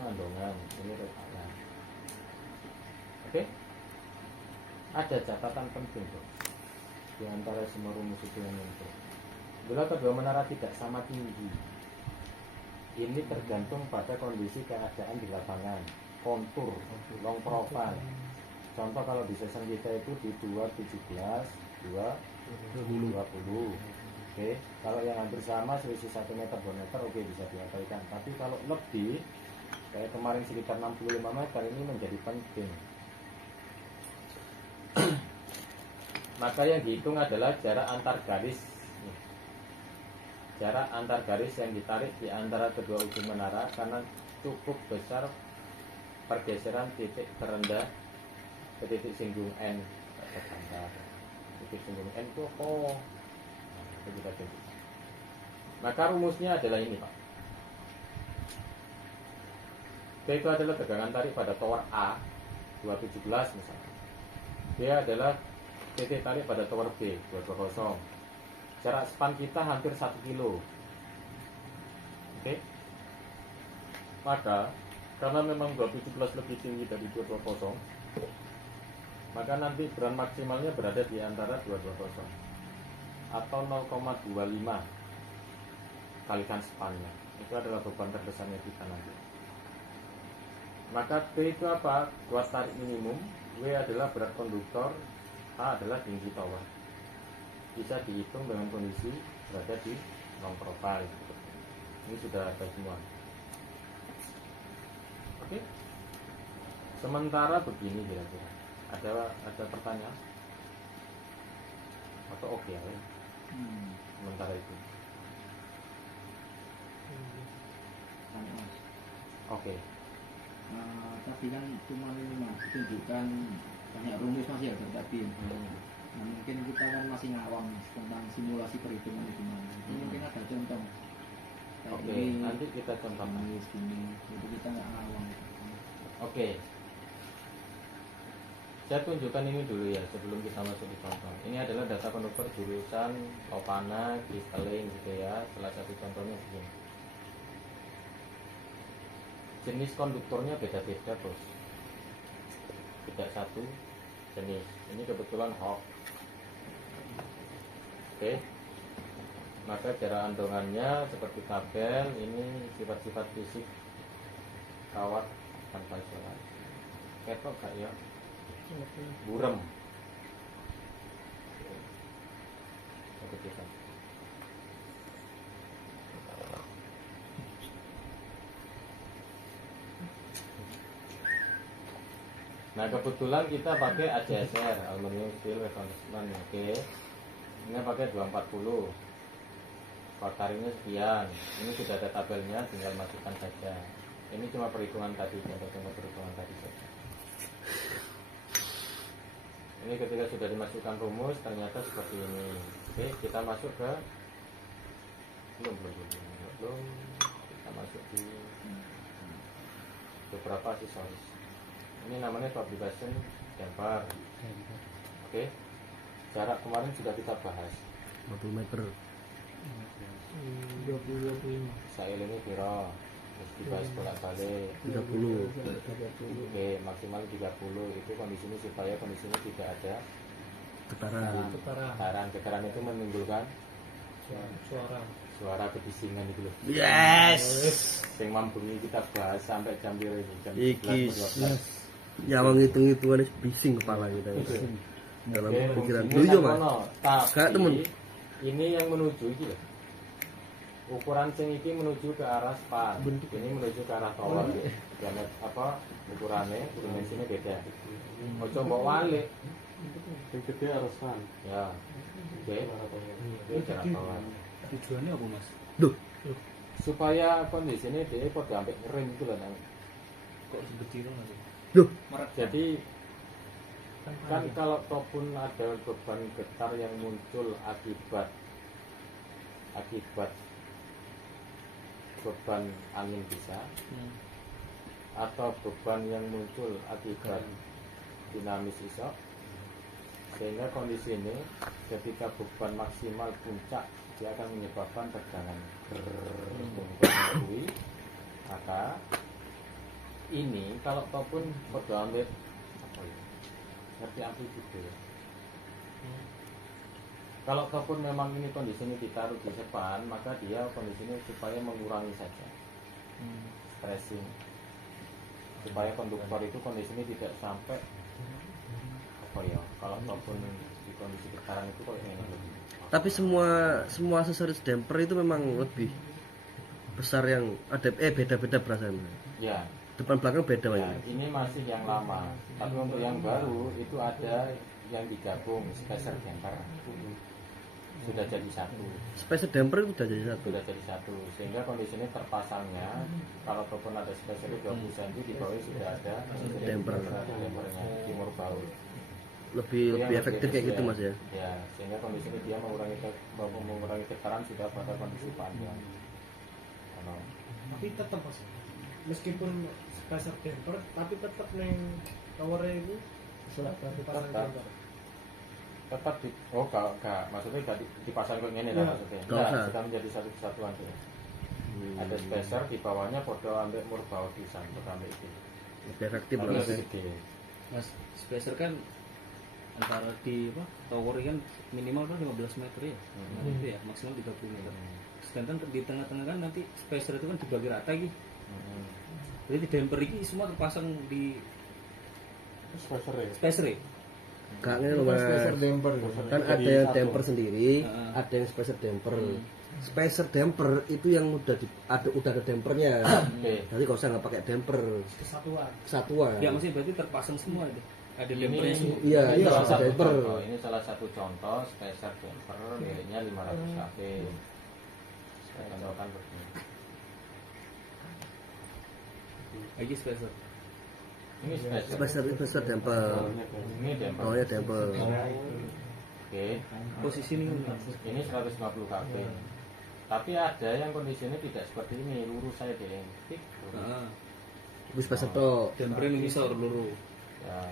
tergantung andongan. Ini letaknya. Oke? Ada catatan penting tuh di antara semua rumus itu yang muncul. Bila kedua menara tidak sama tinggi, ini tergantung pada kondisi keadaan di lapangan, kontur, long profile. Contoh kalau di season kita itu di 217, 220. Oke, kalau yang hampir sama selisih 1 meter 2 meter oke bisa diabaikan. Tapi kalau lebih kayak kemarin sekitar 65 meter ini menjadi penting. Maka yang dihitung adalah jarak antar garis. Jarak antar garis yang ditarik di antara kedua ujung menara karena cukup besar pergeseran titik terendah ke titik singgung N. Titik singgung N itu kita tunjuk. Maka rumusnya adalah ini, Pak. P itu adalah tegangan tarik pada tower A 217 misalnya. B adalah titik tarik pada tower B 220. Jarak span kita hampir 1 kilo. Oke. Maka karena memang 217 lebih tinggi dari 220, maka nanti beran maksimalnya berada di antara 220 atau 0,25 kalikan spannya. Itu adalah beban terbesarnya kita nanti. Maka T itu apa? Kuat tarik minimum. W adalah berat konduktor. A adalah tinggi tower. Bisa dihitung dengan kondisi berada di long profile. Ini sudah ada semua. Oke. Sementara begini kira-kira. Ada pertanyaan? Atau oke ya? Sementara itu. Oke. Tapi kan cuma ini mas, tunjukkan banyak rumus mas ya tapi nah, mungkin kita kan masih ngawam mas, tentang simulasi perhitungan itu mas. Mungkin ada contoh. Oke, nanti kita contohkan. Jadi kita nggak ngawam. Oke. Saya tunjukkan ini dulu ya sebelum kita masuk di contoh. Ini adalah data konduktor jurusan Lopana, Kristeling gitu ya. Salah satu contohnya begini. Jenis konduktornya beda-beda bos. Tidak satu jenis. Ini kebetulan Hawk. Oke. Maka jarak andongannya seperti tabel. Ini sifat-sifat fisik kawat tanpa isolasi. Ketok gak ya? Burem. Nah kebetulan kita pakai ACSR, aluminium steel reinforcement. Oke. Ini pakai 240. Taringnya sekian. Ini sudah ada tabelnya, tinggal masukkan saja. Ini cuma perhitungan tadi, contoh-contoh perhitungan tadi saja. Ini ketika sudah dimasukkan rumus ternyata seperti ini. Oke, kita masuk ke belum. Kita masuk di beberapa aksesoris. Ini namanya fabrication damper. Oke. Jarak kemarin sudah kita bahas. 50 meter. 20. Saya ini kira terus dibahas bolak-balik 30. Oke, maksimal 30. Itu kondisinya supaya kondisinya tidak ada Getaran. getaran itu menimbulkan suara kebisingan itu loh. Yes. Yang mambungi kita bahas sampai jam ini jam Iki 11. ya menghitung-hitungan bising kepala kita. Dalam Oke, pikiran fungsinya dulu yo, Mas. kono. Tapi Kayak temen. ini yang menuju iki loh. Ukuran sing iki menuju ke arah span. Ini menuju ke arah tower. Diameter apa ukurannya, dimensinya beda. Ojo mbok walik. Yang gede harus kan. Ya. Oke. Ini jarak tower. Tujuannya apa mas? Duh, Supaya kondisinya dia pada sampai ngerem gitu loh. Nang. Kok sebecil mas? duh. Jadi kan kalau ataupun ada beban getar yang muncul akibat beban angin bisa atau beban yang muncul akibat dinamis iso, sehingga kondisi ini ketika beban maksimal puncak dia akan menyebabkan tegangan berkumpul, maka ini kalau ataupun podo ambil apa ya? Ngerti amplitude ya. Kalau ataupun memang ini kondisinya ditaruh di sepan, maka dia kondisinya supaya mengurangi saja stressing, supaya konduktor itu kondisinya tidak sampai apa ya, kalau ataupun di kondisi getaran itu kok ini lebih. Tapi semua aksesoris damper itu memang lebih besar yang ada beda-beda perasaan. Ya, Depan belakang beda ya, Mas. ini masih yang lama. Tapi untuk yang baru itu ada yang digabung spacer damper. Sudah jadi satu. Spacer damper itu udah jadi satu. Sudah jadi satu. Sehingga kondisinya terpasangnya kalau ataupun ada spacer 20 cm di bawah sudah ada dampernya timur baut. Lebih efektif kayak gitu Mas ya. Ya, sehingga kondisinya dia mengurangi getaran sudah pada kondisi panjang. Kalau Tapi tetap Mas, meskipun spacer damper tapi tetap neng towernya itu dipasang Tetap. damper. tetap di enggak maksudnya enggak dipasang kayak gini lah Ya. maksudnya. Nggak Enggak, usah. sudah menjadi satu kesatuan tuh. Ada spacer di bawahnya podo ambek mur baut pisan podo ambek itu. Lebih efektif Tapi lah Mas. lebih ya. gede. Mas, spacer kan antara di apa tower kan minimal kan 15 meter ya. Nah, itu ya maksimal 30 meter. Sedangkan di tengah-tengah kan nanti spacer itu kan dibagi rata gitu. Jadi di damper ini semua terpasang di Spacer ya. spacer ya. Kak ini loh Mas. damper. Kan ada Jadi yang satu. damper sendiri, Heeh. ada yang spacer damper. Spacer damper itu yang udah ada dampernya. Oke. Jadi kalau saya nggak pakai damper Kesatuan. kesatuan. Ya maksudnya berarti terpasang semua itu. Ada Ini dampernya semua. Iya, ini itu salah spacer satu damper. contoh. Ini salah satu contoh spacer damper nilainya 500 kV. Saya contohkan begini. Lagi spacer. Ini spacer. Spacer damper. Ini damper. Bawahnya damper. Oke. Posisi ini Ini 150 kV. Tapi ada yang kondisinya tidak seperti ini, lurus saya deh. Tik. heeh. Itu spacer tok. Dampernya ini ngisor luru. Ya.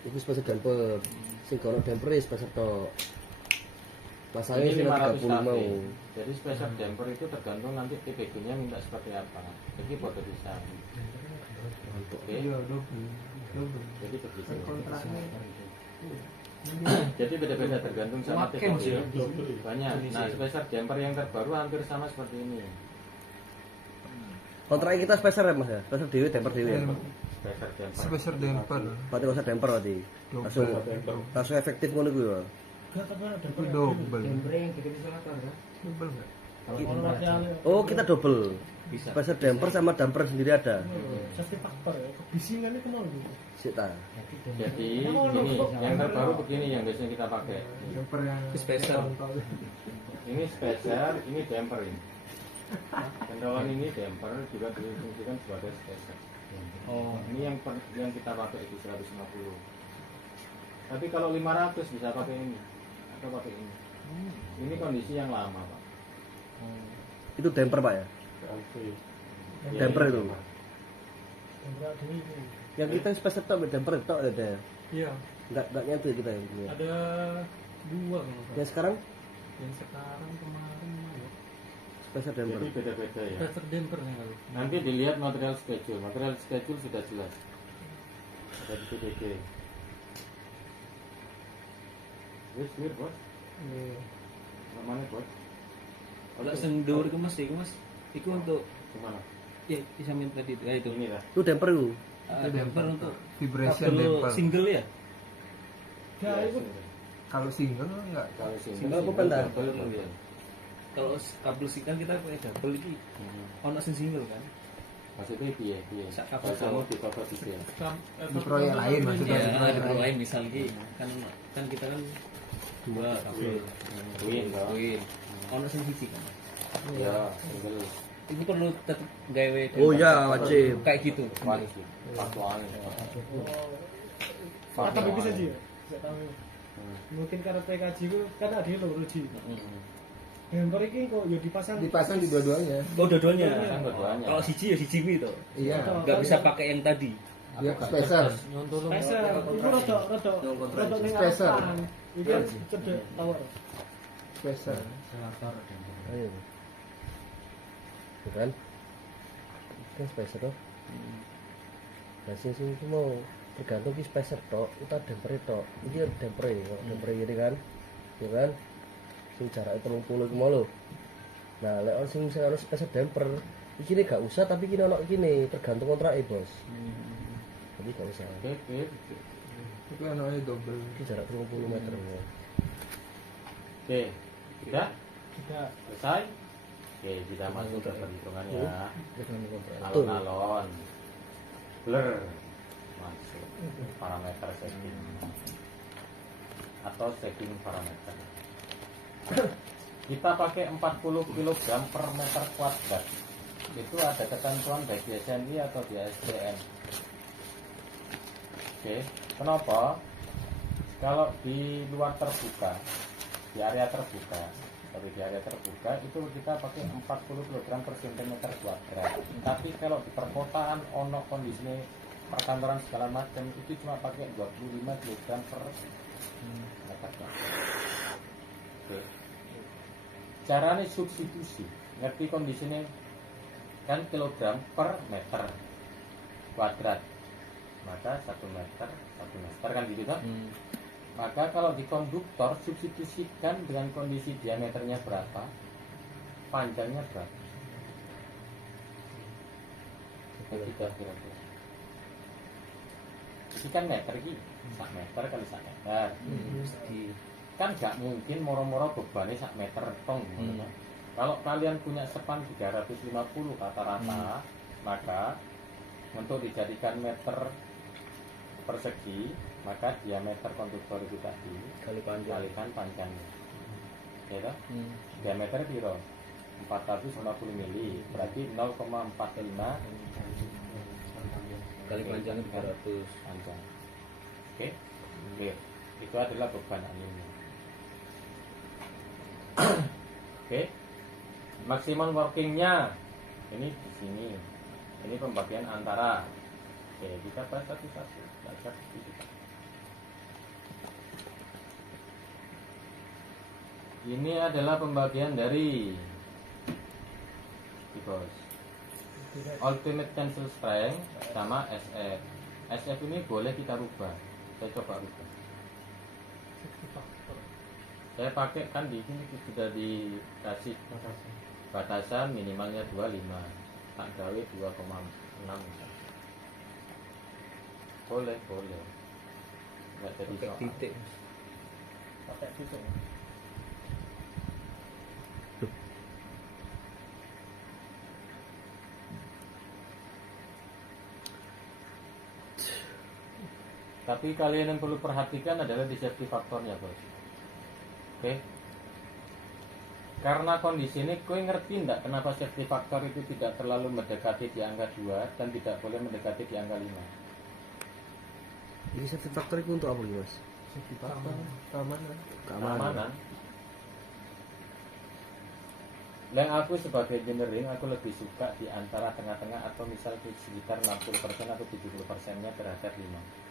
Itu spacer damper. Sing kono damper ya spacer tok. Masalahnya Ini sih 500 30 kV. mau. Jadi spacer damper itu tergantung nanti TPG-nya minta seperti apa. Jadi bodoh bisa. Oke. Jadi begitu. Jadi beda-beda tergantung sama teknologi banyak. Nah, spacer damper yang terbaru hampir sama seperti ini. Kontrak kita spacer ya Mas ya. Spacer dewe damper dewe. Spacer damper. Spacer damper. Berarti nggak usah damper berarti. Langsung efektif ngono kuwi ya. Gak tapi ada double. Damper yang gitu bisa kan? Double enggak? Kalau Oh, kita double. Bisa. Spacer damper sama damper sendiri ada. Safety factor ya. Kebisingannya kenal gitu. Sik ta. jadi ini yang terbaru begini yang biasanya kita pakai. Damper yang Spacer. Ini spacer, ini damper ini. Kendaraan ini damper juga difungsikan sebagai spacer. Oh, Ini yang kita pakai itu 150. Tapi kalau 500 bisa pakai ini atau pakai ini. Ini kondisi yang lama, Pak. Itu damper Pak ya. Ya, Damper ini itu. damper ada ini. Yang kita spacer tok damper tok ada. Iya, Enggak nyatu kita yang punya. ada dua kalau nggak salah. Yang sekarang Yang sekarang kemarin mana? spacer damper. Jadi beda-beda ya. Spacer damper yang lalu. Nanti dilihat material schedule. Material schedule sudah jelas. Ada di PDG. Wis clear, Bos. Mana, Bos? kalau sing dhuwur iku Mas, iku untuk Kemana? ya bisa minta tadi itu. Ini lah. Itu damper itu. Damper untuk Vibration kabel damper. single ya. Ya, itu Kalau single enggak. Kalau sini Single apa pendek? Kalau kabel sing kan kita pakai double iki. Ono sing single kan. Maksudnya piye? Sak kabel Kamu di cover di sini. Di proyek lain maksudnya. Ya, di proyek ada lain. lain misal iki kan kita kan dua kabel. Win, toh. Win. Ono sing siji kan. Ya, single. Itu perlu tetap gawe Oh damper. ya, wajib. Kayak gitu. Wajib. Patuan. tapi bisa sih ya. Bisa tahu. Mungkin karena PKJ itu kan ada yang loro ji. Damper ini kok ya dipasang Dipasang di dua-duanya. Oh, dua-duanya. Pasang dua-duanya. Kalau siji ya siji kuwi to. Iya. Enggak bisa pakai yang tadi. Dia spacer. Spacer, itu rada ning Spacer. arepan. Iki kan cedek tower. Spacer. Ayo. Bukan? Kan spacer tuh. Nah sing mau tergantung ki spacer tok, kita damper tok. Iki damper kalau damper ini kan. Ya kan? Sing jarake 30 ki mau lho. Nah, lek sing harus spacer damper, iki ini gak usah tapi kini ono kini tergantung kontrake, Bos. Jadi gak usah. Oke, oke. Itu anaknya double. Iki jarak 30 meter ya. Oke, sudah Tidak. selesai. Oke, kita masuk ke perhitungan ya. Dengan kontrak. Alon-alon, blur, masuk parameter setting atau setting parameter. Kita pakai 40 kg per meter kuadrat. Itu ada ketentuan baik di SNI atau di SDN. Oke, kenapa? Kalau di luar terbuka, di area terbuka, itu kita pakai 40 kg per cm kuadrat. Tapi kalau di perkotaan ono kondisinya perkantoran segala macam itu cuma pakai 25 kg per meter kuadrat. Oke. Caranya substitusi, ngerti kondisinya kan kilogram per meter kuadrat, maka 1 meter kan gitu kan? Maka kalau di konduktor substitusikan dengan kondisi diameternya berapa, panjangnya berapa. Kira-kira. Ini kan meter ini, 1 meter kali 1 meter. Kan gak mungkin moro-moro bebannya 1 meter tong. Kalau kalian punya span 350 rata-rata, maka untuk dijadikan meter persegi, maka diameter konduktor itu tadi kalikan panjangnya. Ya toh? Diameter piro? 450 mili, berarti 0,45 Kali panjangnya 300. panjang. Oke? Oke. Itu adalah beban anginnya. Oke. Maksimum workingnya ini di sini. Ini pembagian antara. Oke, kita bahas satu-satu. Belajar sedikit. Ini adalah pembagian dari ultimate tensile strength sama SF. SF ini boleh kita rubah. Saya coba rubah. Saya pakai kan di sini sudah dikasih batasan minimalnya 25, tak gawe 2,6. Boleh. Nggak jadi soal. Titik. Pakai titik. Tapi kalian yang perlu perhatikan adalah di safety faktornya, bos. Oke. Karena kondisi ini, kau ngerti enggak kenapa safety faktor itu tidak terlalu mendekati di angka 2 dan tidak boleh mendekati di angka 5? Ini safety factor itu untuk apa, Mas? Keamanan. Keamanan. Yang aku sebagai engineering, aku lebih suka di antara tengah-tengah atau misal di sekitar 60% atau 70%-nya terhadap 5.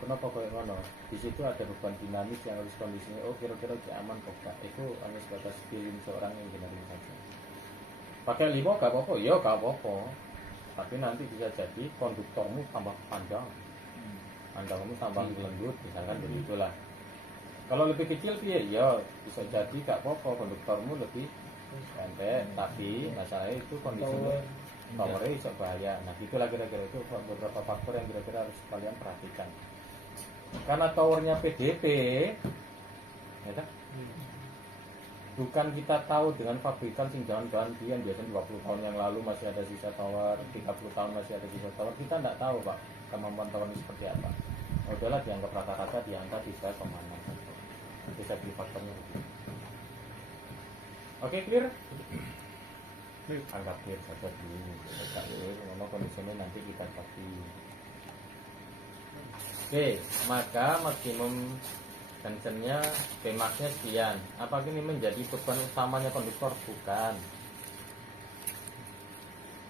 Kenapa kayak ngono? Di situ ada beban dinamis yang harus kondisinya. Oh, kira-kira aman kok Kak. Itu hanya sebatas feeling seorang engineering saja. Pakai 5 gak apa-apa, ya gak apa-apa. Tapi nanti bisa jadi konduktormu tambah panjang, panjangmu tambah lembut, misalkan begitulah. Kalau lebih kecil ya bisa jadi gak apa-apa, konduktormu lebih pendek, tapi masalahnya itu kondisinya powernya bisa bahaya. Nah itulah kira-kira itu beberapa faktor yang kira-kira harus kalian perhatikan. Karena towernya PDP, ya kan? Bukan kita tahu dengan pabrikan sing jalan-jalan biasanya 20 tahun yang lalu masih ada sisa tower, 30 tahun masih ada sisa tower. Kita tidak tahu Pak kemampuan tower ini seperti apa. Udahlah dianggap rata-rata diangkat di saya kemana saja. Bisa beli faktornya. Oke, clear? Anggap clear saja dulu. Tidak clear, memang kondisinya nanti kita kasih. Oke, maka maksimum tensionnya Pmax-nya sekian. Apa ini menjadi beban utamanya konduktor? Bukan.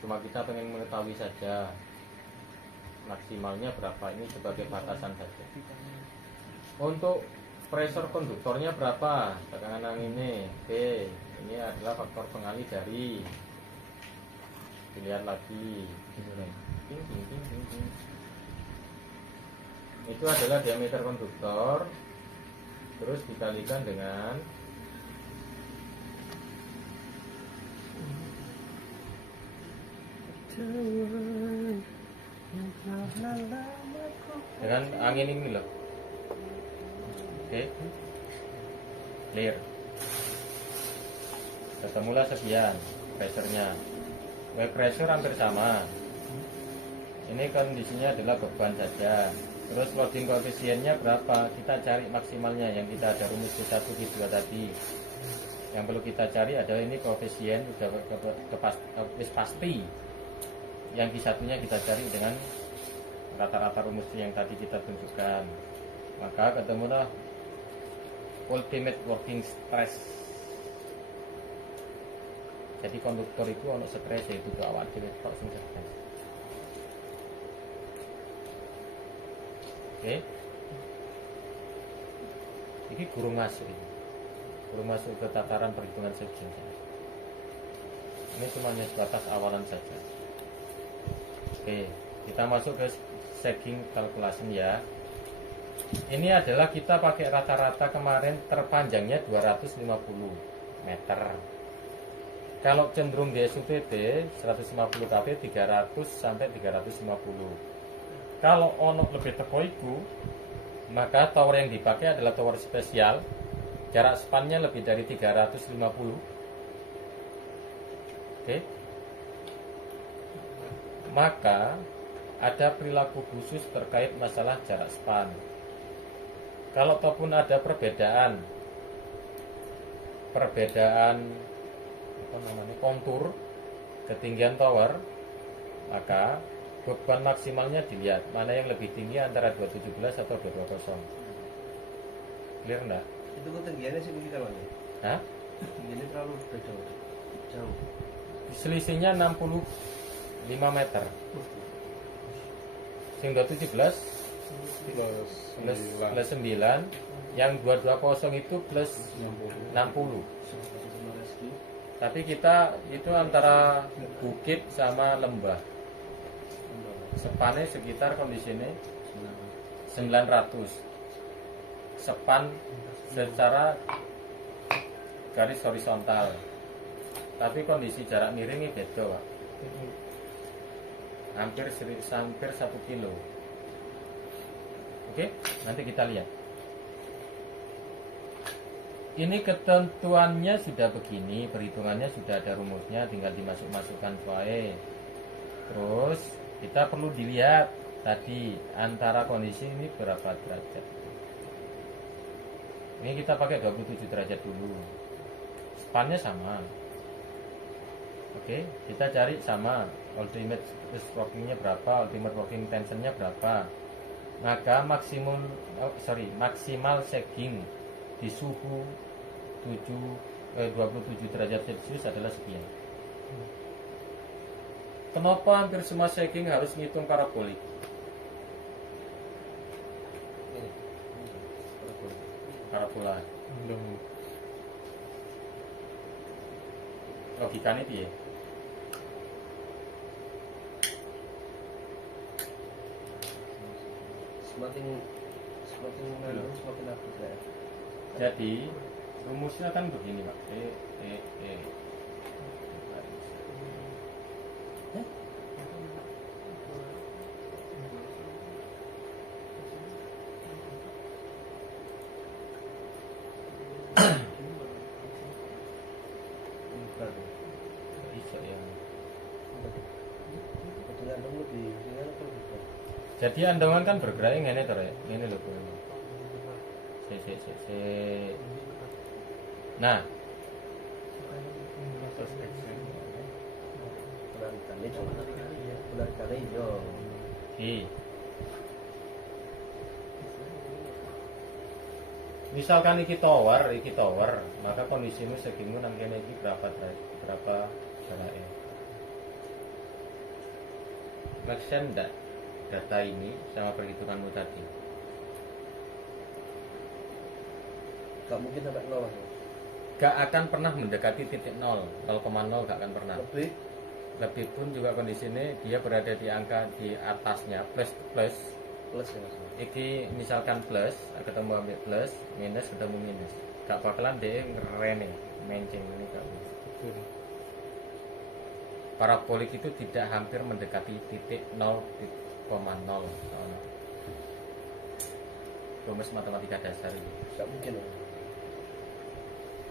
Cuma kita pengen mengetahui saja maksimalnya berapa, ini sebagai batasan saja. Untuk pressure konduktornya berapa? Tekanan angin ini. Oke, ini adalah faktor pengalih dari. Dilihat lagi. ting, ting, ting, ting, ting. Itu adalah diameter konduktor, terus dikalikan dengan angin ini loh. Oke, clear. Ketemulah sekian pressure-nya. Wave pressure hampir sama. Ini kondisinya adalah beban saja. Terus loading koefisiennya berapa? Kita cari maksimalnya yang kita ada rumus Q1 Q2 tadi. Yang perlu kita cari adalah ini koefisien sudah pasti. Yang Q1-nya kita cari dengan rata-rata rumus yang tadi kita tunjukkan. Maka ketemulah ultimate working stress. Jadi konduktor itu ono stres, yaitu ke awak dhewe tok sing stres. Oke. Ini guru masuk ini. Guru masuk ke tataran perhitungan section. Ini cuma sebatas awalan saja. Oke, kita masuk ke sagging calculation ya. Ini adalah kita pakai rata-rata kemarin terpanjangnya 250 meter. Kalau cenderung di SUPT 150 kV 300 sampai 350. Kalau ono lebih teko iku, maka tower yang dipakai adalah tower spesial. Jarak spannya lebih dari 350. Oke. Maka ada perilaku khusus terkait masalah jarak span. Kalau ataupun ada perbedaan kontur ketinggian tower, maka beban maksimalnya dilihat mana yang lebih tinggi antara 217 atau 220. Clear enggak? Itu ketinggiannya sih kita mana? Hah? Ini terlalu jauh. Selisihnya 65 meter. Sing 217 plus 9, yang 220 itu plus 60. Tapi kita itu antara bukit sama lembah. Sepannya sekitar kondisinya 900. Sepan secara garis horizontal. Tapi kondisi jarak miringnya beda, Pak. Hampir 1 kilo. Oke, nanti kita lihat. Ini ketentuannya sudah begini, perhitungannya sudah ada rumusnya, tinggal dimasuk-masukkan wae. Terus kita perlu dilihat tadi antara kondisi ini berapa derajat. Ini kita pakai 27 derajat dulu. Spannya sama. Oke, kita cari sama. Ultimate workingnya berapa, ultimate working tensionnya berapa. Maka maksimal sagging di suhu 27 derajat Celcius adalah sekian. Kenapa hampir semua sagging harus ngitung parabolik? Parabola. Logikanya piye? Semakin menurun semakin aktif ya. Jadi rumusnya kan begini, Pak. Bisa ya. Jadi andongan kan bergerak ngene to, Rek. Ngene lho, Bro. Nah, misalkan iki tower, maka kondisimu segini nang kene iki berapa jaraknya? Make sense enggak data ini sama perhitunganmu tadi? Gak mungkin sampai 0 ya. Gak akan pernah mendekati titik 0, 0,0 gak akan pernah. Lebih lebih pun juga kondisi ini dia berada di angka di atasnya plus plus plus ya Mas. iki misalkan plus ketemu ambil plus minus ketemu minus gak bakalan dia ngerene menceng ini gak bisa. Parabolik itu tidak hampir mendekati titik 0,0 soalnya. Rumus matematika dasar ini Gak mungkin.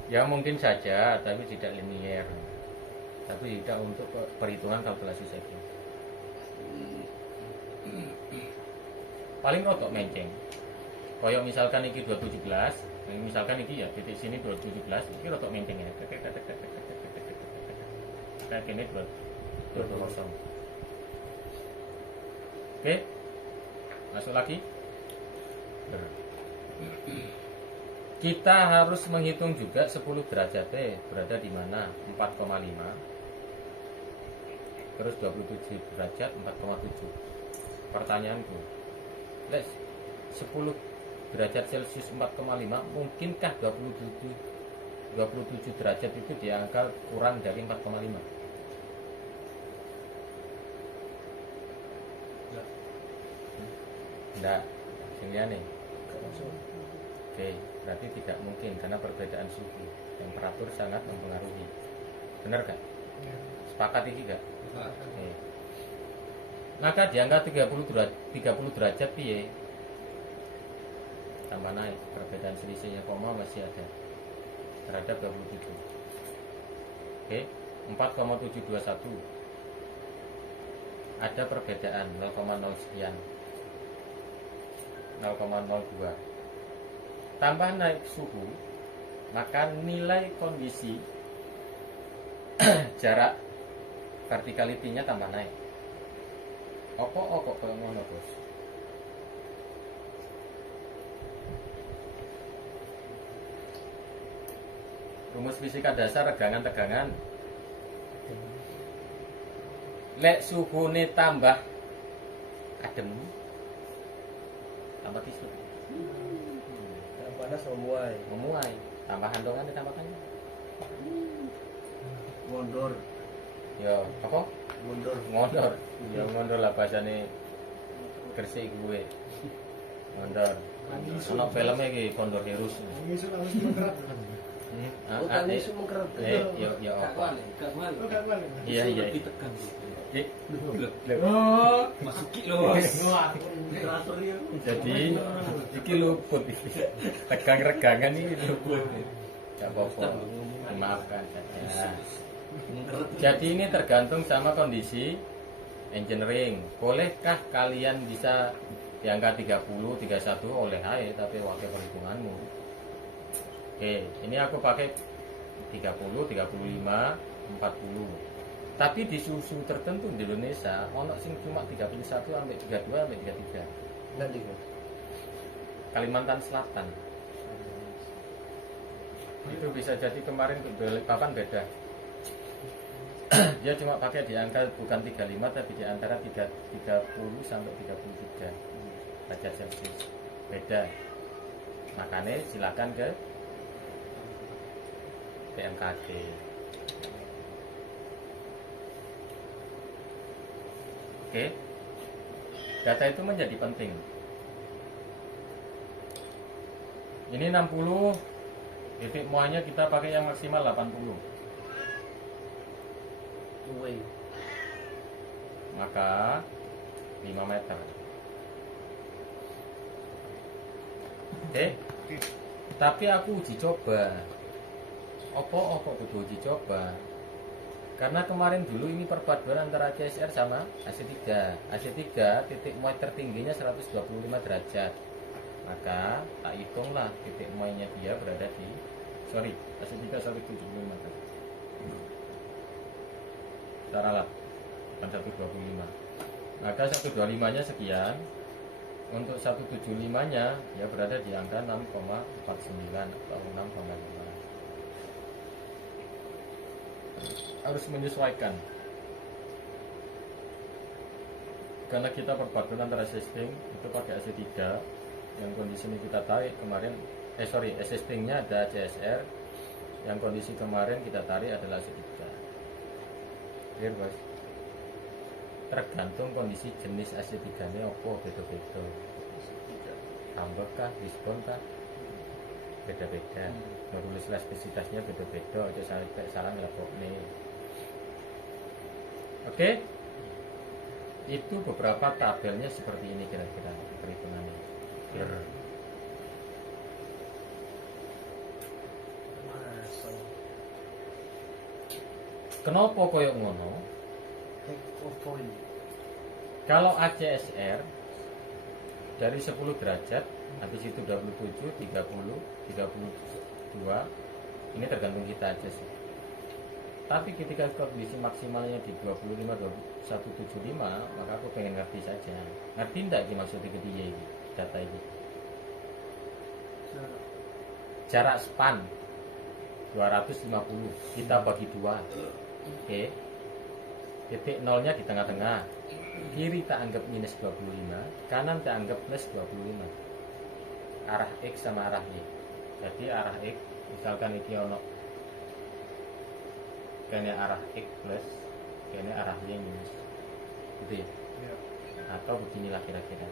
ya mungkin saja tapi tidak linear, tapi tidak untuk perhitungan kalkulasi saja. Paling rotok menceng. Koyok misalkan iki 217, misalkan iki ya titik sini 217, iki rotok menceng ya. Kayak gini 220. Oke. Masuk lagi. Kita harus menghitung juga 10 derajat T berada di mana? 4,5. Terus 27 derajat 4,7. Pertanyaanku, Les, 10 derajat Celcius 4,5 mungkinkah 27 derajat itu di angka kurang dari 4,5? Enggak. Sini nih. Oke, berarti tidak mungkin karena perbedaan suhu, temperatur sangat mempengaruhi. Benar gak? Sepakat ini gak? Oke. Maka di angka 30 derajat piye? Tambah naik, perbedaan selisihnya koma masih ada terhadap 27. Oke, 4,721. Ada perbedaan 0,0 sekian. 0,02. Tambah naik suhu, maka nilai kondisi jarak verticality-nya tambah naik. Opo kalau ngono, Bos. Rumus fisika dasar regangan-tegangan. Lek suhune tambah adem, tambah tisu. Yang panas Memuai, tambah handongan ditambahkan. Mondor. Ya, apa? Ngondor. Ya ngondor lah bahasane Gresik gue. Ngondor. Ono filmnya iki Kondor Heroes. Ngisu langsung menggerak. Utang isu mengkeret. Ya apa? Oh, gak balik. Iya. Ditekan. Oh, Masuki los. Jadi iki luput iki. Tegang-regangan iki luput. Enggak apa-apa. Dimaafkan saja. Jadi ini tergantung sama kondisi engineering. Bolehkah kalian bisa di angka 30, 31 oleh ae tapi wakil perhitunganmu. Oke, ini aku pakai 30, 35, 40. Tapi di suhu tertentu di Indonesia ono sing cuma 31 sampai 32 sampai 33. Nanti Kalimantan Selatan. Itu bisa jadi kemarin kapan beda. Dia cuma pakai di angka bukan 35 tapi di antara 30 sampai 33 derajat Celcius. Beda. Makanya silakan ke BMKG. Oke. Data itu menjadi penting. Ini 60, titik muanya kita pakai yang maksimal 80. Maka 5 meter. Oke. Tapi aku uji coba. Apa kudu uji coba? Karena kemarin dulu ini perpaduan antara CSR sama AC3. AC3 titik muai tertingginya 125 derajat. Maka tak hitunglah titik muainya dia berada di AC3 175 derajat. Taralah bukan 125. Maka 125 nya sekian. Untuk 175 nya dia berada di angka 6,49 atau 6,5. Harus menyesuaikan karena kita perpaduan antara sistem itu pakai AC3 yang kondisi ini kita tarik kemarin existingnya ada CSR yang kondisi kemarin kita tarik adalah AC3. Clear, Bos? tergantung kondisi jenis AC3-nya apa beda-beda. Tambah kah, diskon kah? Beda-beda. Nulis spesifikasinya beda-beda, aja sampai salah ngelebokne. Oke. Itu beberapa tabelnya seperti ini kira-kira perhitungannya. Biar kenapa koyok ngono? Kalau ACSR dari 10 derajat, habis itu 27, 30, 32, ini tergantung kita aja sih. Tapi ketika kondisi maksimalnya di 25, 2175, maka aku pengen ngerti saja. Ngerti enggak ini maksudnya ketiga ini, data ini? Jarak span 250, kita bagi 2. Oke. Titik nolnya di tengah-tengah. Kiri tak anggap minus 25, kanan tak anggap plus 25. Arah X sama arah Y. Jadi arah X, misalkan ini ono kene arah X plus, kene arah Y minus. Gitu ya? Atau beginilah kira-kira.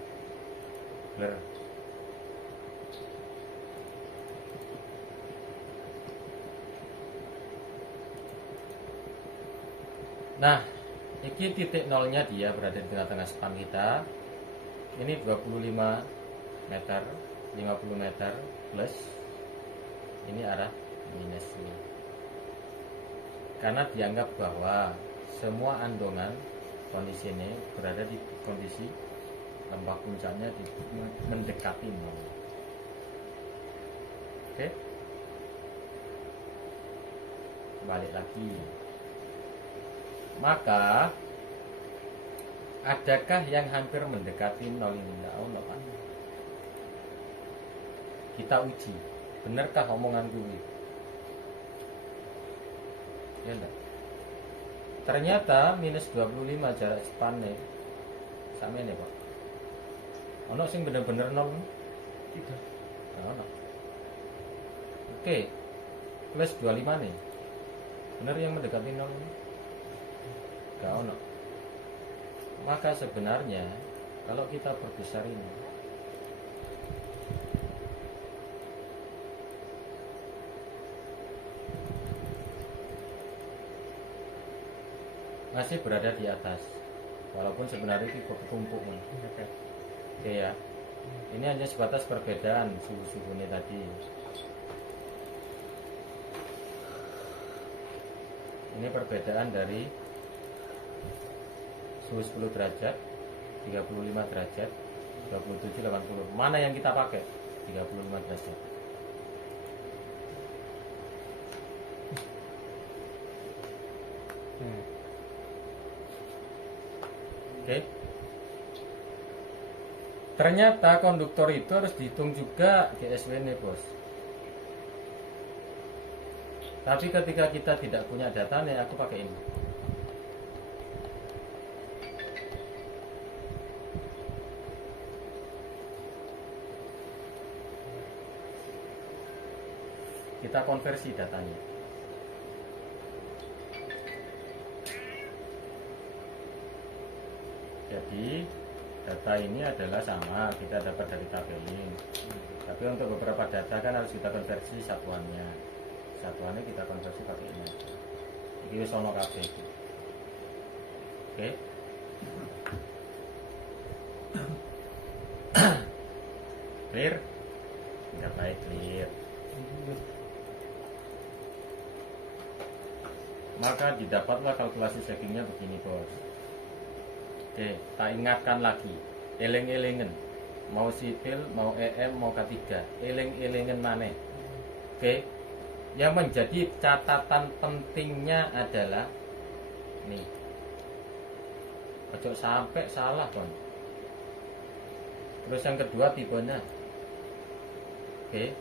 Blur. Nah, ini titik nolnya dia berada di tengah-tengah span kita. Ini 25 meter, 50 meter plus. Ini arah minusnya. Karena dianggap bahwa semua andongan kondisi ini berada di kondisi lembah puncaknya mendekati nol. Oke. Balik lagi. Maka adakah yang hampir mendekati nol ini? Enggak, Allah Pak. Kita uji, benarkah omongan gue? Ya enggak? Ternyata minus 25 jarak spannya sama ini Pak. Ono sing bener-bener nol? Tidak. Ono. Oke. Plus 25 nih. Benar yang mendekati nol ini? Gak ono. Maka sebenarnya kalau kita berbesar ini masih berada di atas, walaupun sebenarnya itu bertumpuk nih. Oke ya. Ini hanya sebatas perbedaan suhu-suhunya tadi. Ini perbedaan dari suhu 10 derajat, 35 derajat, 27, 80. Mana yang kita pakai? 35 derajat. Oke. Ternyata konduktor itu harus dihitung juga GSW-nya, Bos. Tapi ketika kita tidak punya datanya, aku pakai ini. Kita konversi datanya. Jadi data ini adalah sama, kita dapat dari tabelin. Tapi untuk beberapa data kan harus kita konversi satuannya. Satuannya kita konversi pakai ini. Ini sono kabeh iki. Oke. Clear? Enggak baik clear. Maka didapatlah kalkulasi shakingnya begini, Bos. Oke, tak ingatkan lagi. Eleng-elengen. Mau sipil, mau EM, mau K3. Eleng-elengen maneh. Oke. Yang menjadi catatan pentingnya adalah nih. Ojo sampai salah, Kon. Terus yang kedua tipenya. Oke.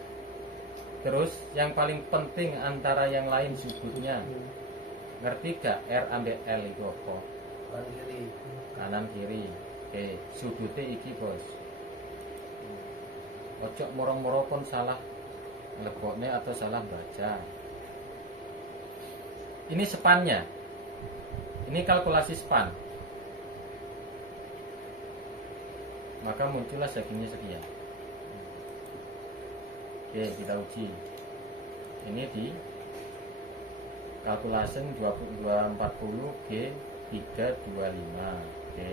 Terus yang paling penting antara yang lain sudutnya. Ngerti gak R ambek L itu apa? Kanan kiri. Kanan kiri. Oke, sudutnya iki, Bos. Ojo moro-moro pun salah leboknya atau salah baca. Ini spannya. Ini kalkulasi span. maka muncullah saggingnya sekian. Oke, kita uji. Ini di kalkulasi 240 G 325. Oke,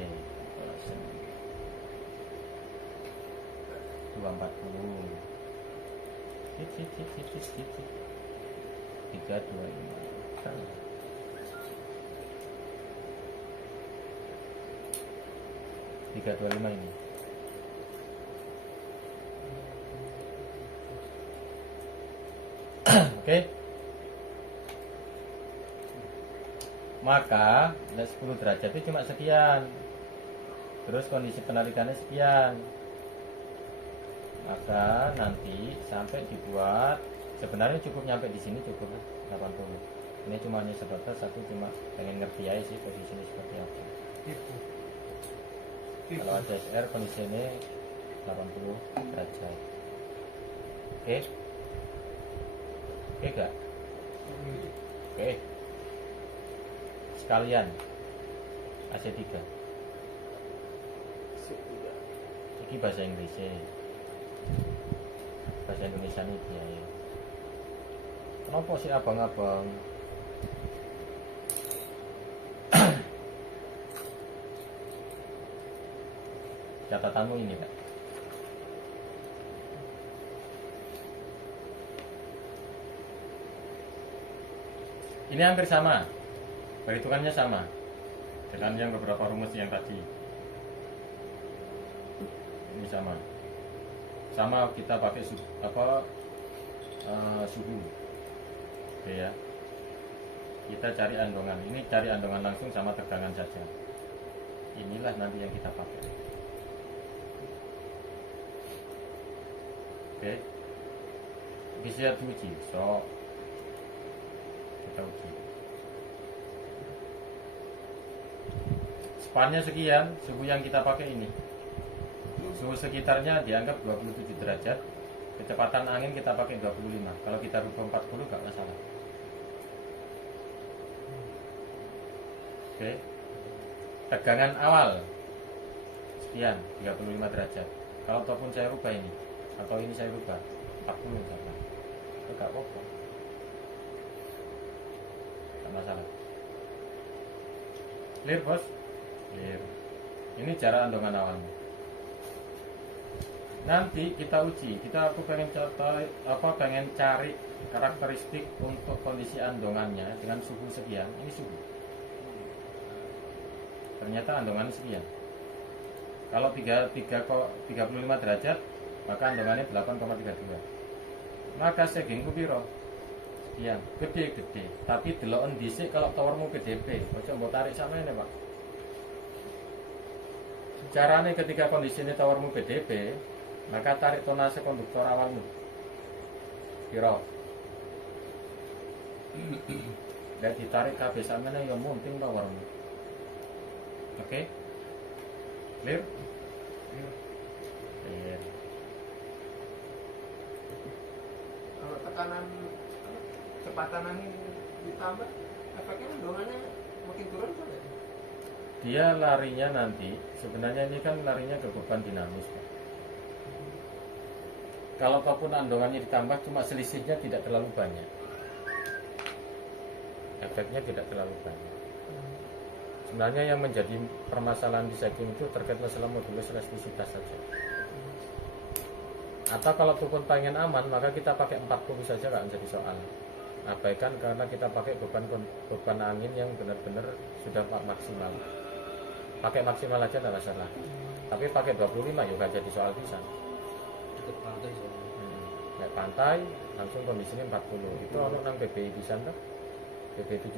kalkulasi 240 325. 325 ini. Oke. Maka 10 derajat itu cuma sekian. Terus kondisi penarikannya sekian. Maka nanti sampai dibuat, sebenarnya cukup nyampe di sini cukup 80. Ini cuma hanya sebatas satu, cuma pengen ngerti aja sih posisinya seperti apa. Kalau ada SR kondisinya 80 derajat. Oke. Oke gak? Oke. Sekalian AC3. Ini bahasa Inggrisnya. Bahasa Indonesia ini dia ya. Kenapa sih abang-abang? Catatanmu ini Pak. Ini hampir sama, perhitungannya sama dengan yang beberapa rumus yang tadi. Ini sama, kita pakai suhu, suhu, oke ya. Kita cari andongan. Ini cari andongan langsung sama tegangan saja. Inilah nanti yang kita pakai. Oke, bisa diuji. So, kita uji. Spannya sekian, suhu yang kita pakai ini. Suhu sekitarnya dianggap 27 derajat. Kecepatan angin kita pakai 25. Kalau kita rubah 40 gak masalah. Oke. Tegangan awal sekian, 35 derajat. Kalau ataupun saya rubah ini, atau ini saya rubah 40 misalnya, itu gak apa-apa, gak masalah. Clear bos? Clear. Ini cara andongan awalnya. Nanti kita uji. Aku pengen pengen cari karakteristik untuk kondisi andongannya dengan suhu sekian. Ini suhu. Ternyata andongannya sekian. Kalau 35 derajat, maka andongannya 8,32. Maka sagging piro? Sekian. Gede. Tapi deloken dhisik kalau towermu PDP. Ojo mbok tarik sama ini, Pak. Caranya ketika kondisinya towermu PDP, maka tarik tonase konduktor awalmu. Piro? Dan ditarik kabeh sampeyan ya munting towermu. Oke? Clear? Clear. Kalau tekanan kecepatan angin ditambah, efeknya andongannya makin turun kan ya? Dia larinya nanti, sebenarnya ini kan larinya ke beban dinamis, Pak. Kalau apapun andongannya ditambah, cuma selisihnya tidak terlalu banyak. Efeknya tidak terlalu banyak. Sebenarnya yang menjadi permasalahan di sagging itu terkait masalah modulus elastisitas saja. Atau kalau pun pengen aman, maka kita pakai 40 saja nggak menjadi soal. Abaikan karena kita pakai beban angin yang benar-benar sudah maksimal. Pakai maksimal aja nggak masalah. Tapi pakai 25 juga jadi soal bisa. Dekat pantai soalnya. Kayak pantai langsung kondisinya 40. Itu ono nang PBI bisa enggak? PBI 7